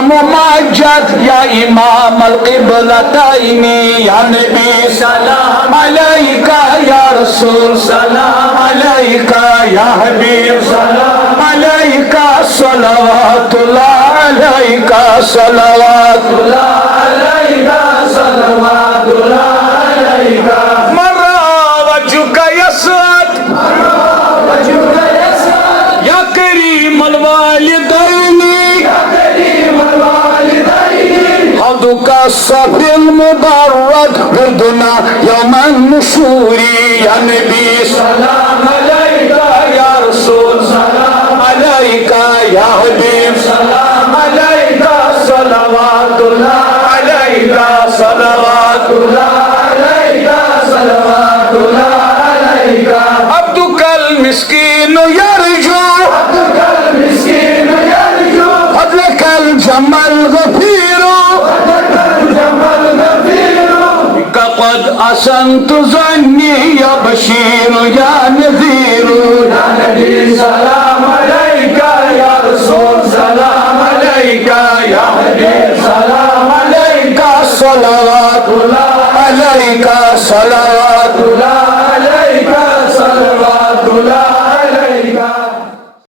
ممجد يا إمام القبلتين يا نبي سلام عليك يا رسول سلام عليك يا حبيب سلام عليك صلوات الله عليك صلوات الله عليك صلوات الله عليك مرة وجهك يسعد وجهك يسعد يا كريم الوالدين حوضك الصفي المبرد وردنا يوم النشور يا نبي سلام عليك يا رسول سلام عليك يا حبيب سلام عليك صلوات الله عليك صلوات الله عليك صلوات الله عليك عبدك المسكين يرجو عبدك المسكين يرجو فضلك الجمال غفير قد أحسنت ظني يا بشير يا نذير يا نبي سلام عليك يا رسول سلام عليك يا حبيب سلام عليك صلوات الله عليك صلوات الله عليك